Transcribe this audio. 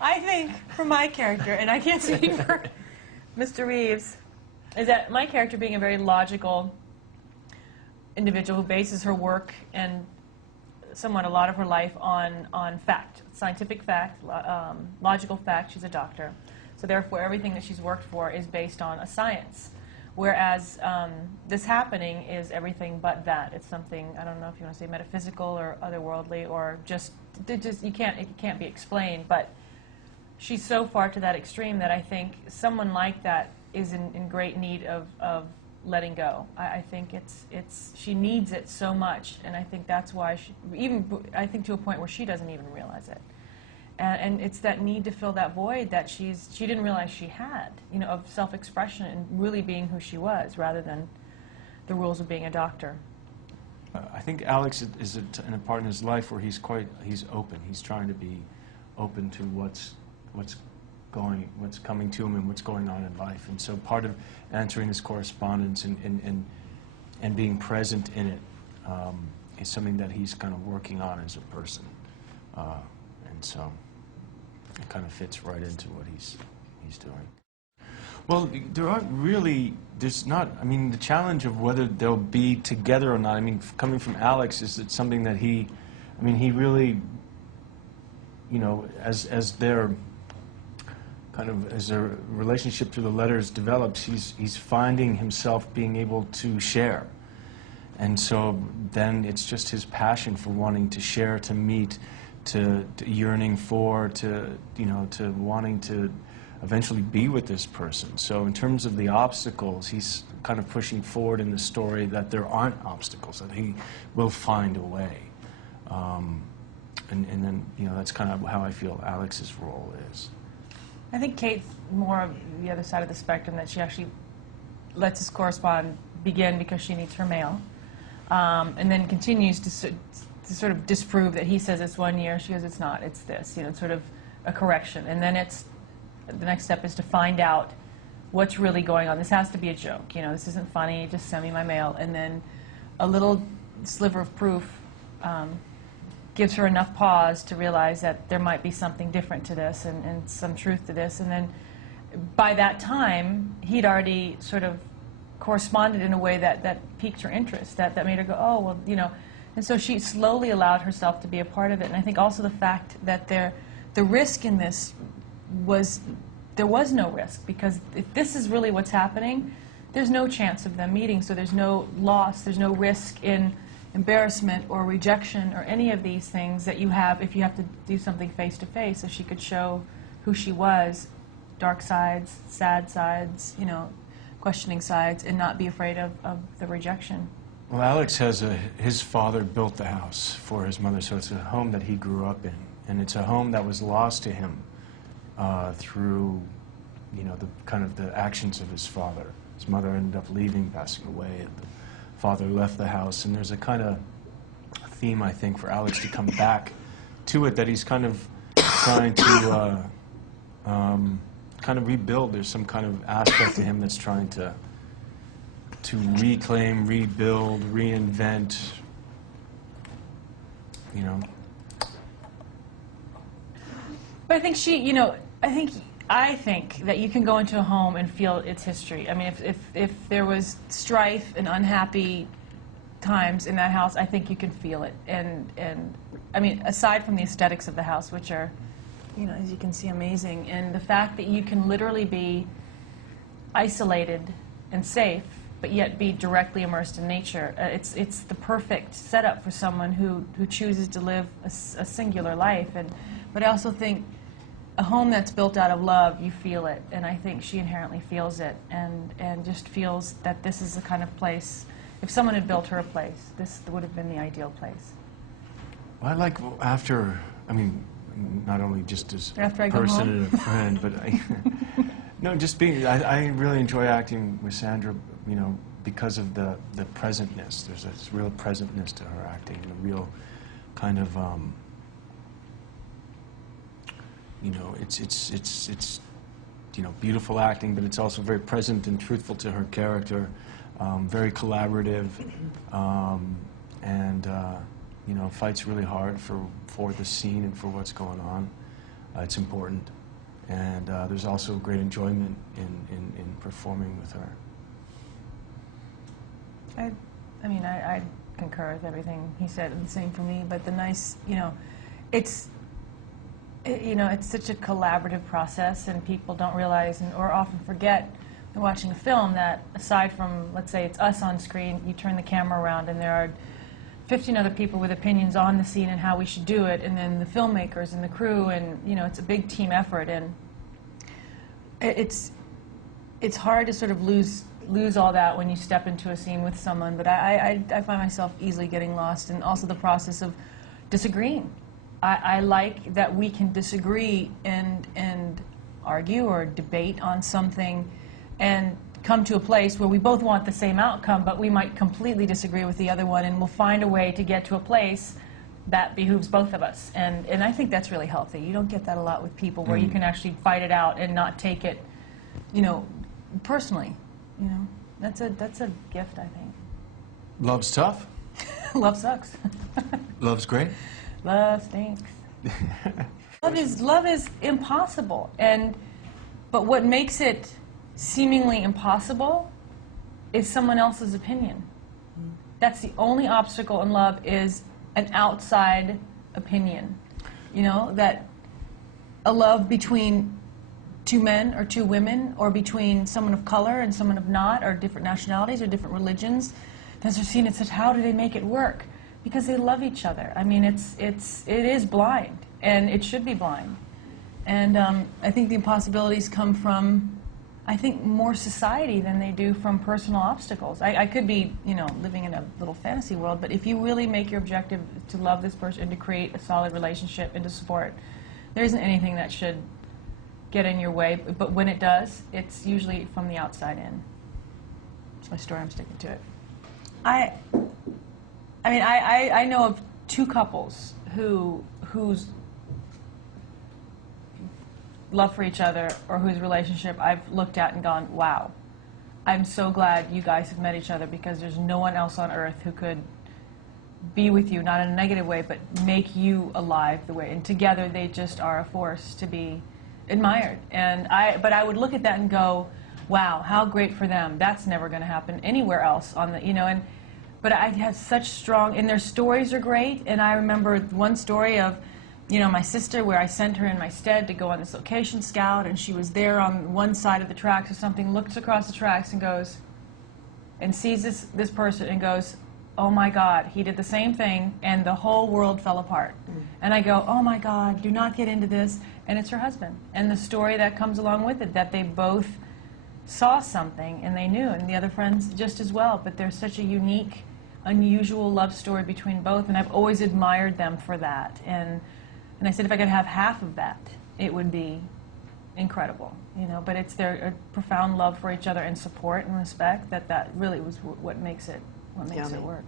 I think for my character, and I can't speak for Mr. Reeves, is that my character being a very logical individual who bases her work and somewhat a lot of her life on fact, scientific fact, logical fact. She's a doctor. So therefore, everything that she's worked for is based on a science. Whereas this happening is everything but that. It's something, I don't know if you want to say metaphysical or otherworldly or just it can't be explained. But she's so far to that extreme that I think someone like that is in great need of letting go. I think she needs it so much, and I think that's why I think to a point where she doesn't even realize it. And it's that need to fill that void that she didn't realize she had, you know, of self-expression and really being who she was, rather than the rules of being a doctor. I think Alex is in a part in his life where he's open. He's trying to be open to what's coming to him and what's going on in life. And so part of answering this correspondence and being present in it is something that he's kind of working on as a person. And so it kind of fits right into what he's doing. Well, there aren't really, there's not, I mean, the challenge of whether they'll be together or not, I mean, coming from Alex, is it something that he really, you know, as their relationship through the letters develops, he's finding himself being able to share. And so then it's just his passion for wanting to share, to meet, to yearning for, to wanting to eventually be with this person. So in terms of the obstacles, he's kind of pushing forward in the story that there aren't obstacles, that he will find a way. And then, you know, that's kind of how I feel Alex's role is. I think Kate's more of the other side of the spectrum, that she actually lets this correspondence begin because she needs her mail, and then continues to sort of disprove that he says it's 1 year. She goes, it's not, it's this, you know, sort of a correction. And then the next step is to find out what's really going on. This has to be a joke, you know, this isn't funny, just send me my mail. And then a little sliver of proof gives her enough pause to realize that there might be something different to this and some truth to this. And then by that time, he'd already sort of corresponded in a way that piqued her interest, that made her go, oh, well, you know. And so she slowly allowed herself to be a part of it. And I think also the fact that the risk in this was, there was no risk, because if this is really what's happening, there's no chance of them meeting, so there's no loss, there's no risk in embarrassment or rejection or any of these things that you have if you have to do something face to face. So she could show who she was, dark sides, sad sides, you know, questioning sides, and not be afraid of the rejection. Well, Alex has his father built the house for his mother, so it's a home that he grew up in, and it's a home that was lost to him through, you know, the actions of his father. His mother ended up leaving, passing away, and the father left the house, and there's a kind of theme, I think, for Alex to come back to it, that he's kind of trying to kind of rebuild. There's some kind of aspect to him that's trying to reclaim, rebuild, reinvent, you know. But I think you know, I think that you can go into a home and feel its history. I mean, if there was strife and unhappy times in that house, I think you can feel it. And I mean, aside from the aesthetics of the house, which are, you know, as you can see, amazing, and the fact that you can literally be isolated and safe, but yet be directly immersed in nature. It's the perfect setup for someone who chooses to live a singular life. But I also think a home that's built out of love, you feel it, and I think she inherently feels it, and just feels that this is the kind of place, if someone had built her a place, this would have been the ideal place. Well, I like after, I mean, not only just as a after I go person home? and a friend, but no, just being, I really enjoy acting with Sandra, you know, because of the presentness. There's this real presentness to her acting, and a real kind of, you know, it's you know, beautiful acting, but it's also very present and truthful to her character, very collaborative, and you know, fights really hard for the scene and for what's going on. it's important. And there's also great enjoyment in performing with her. I mean, I concur with everything he said, and the same for me. But the nice, you know, it's such a collaborative process, and people don't realize or often forget when watching a film that aside from, let's say, it's us on screen, you turn the camera around and there are 15 other people with opinions on the scene and how we should do it, and then the filmmakers and the crew, and you know, it's a big team effort, and it's hard to sort of lose all that when you step into a scene with someone. But I find myself easily getting lost, and also the process of disagreeing. I like that we can disagree and argue or debate on something and come to a place where we both want the same outcome, but we might completely disagree with the other one, and we'll find a way to get to a place that behooves both of us. And I think that's really healthy. You don't get that a lot with people, where you can actually fight it out and not take it, you know, personally. You know, that's a gift, I think. Love's tough. Love sucks. Love's great. Love stinks. Love is impossible, but what makes it seemingly impossible is someone else's opinion. That's the only obstacle in love, is an outside opinion. You know, that a love between two men or two women, or between someone of color and someone of not, or different nationalities or different religions, those are seen and said, how do they make it work? Because they love each other. I mean, it is blind, and it should be blind. And I think the impossibilities come from, I think, more society than they do from personal obstacles. I could be, you know, living in a little fantasy world, but if you really make your objective to love this person and to create a solid relationship and to support, there isn't anything that should get in your way. But when it does, it's usually from the outside in. It's my story. I'm sticking to it. I mean, I know of two couples whose love for each other, or whose relationship I've looked at and gone, wow, I'm so glad you guys have met each other, because there's no one else on earth who could be with you, not in a negative way, but make you alive the way. And together they just are a force to be admired. But I would look at that and go, wow, how great for them. That's never going to happen anywhere else on the, you know, but I have such strong, and their stories are great. And I remember one story of, you know, my sister, where I sent her in my stead to go on this location scout, and she was there on one side of the tracks or something, looks across the tracks and goes, and sees this person and goes, oh my God, he did the same thing, and the whole world fell apart. And I go, oh my God, do not get into this. And it's her husband. And the story that comes along with it, that they both saw something and they knew, and the other friends just as well. But there's such a unique, unusual love story between both, and I've always admired them for that. And I said, if I could have half of that, it would be incredible, you know. But it's their profound love for each other and support and respect that really was what makes it work.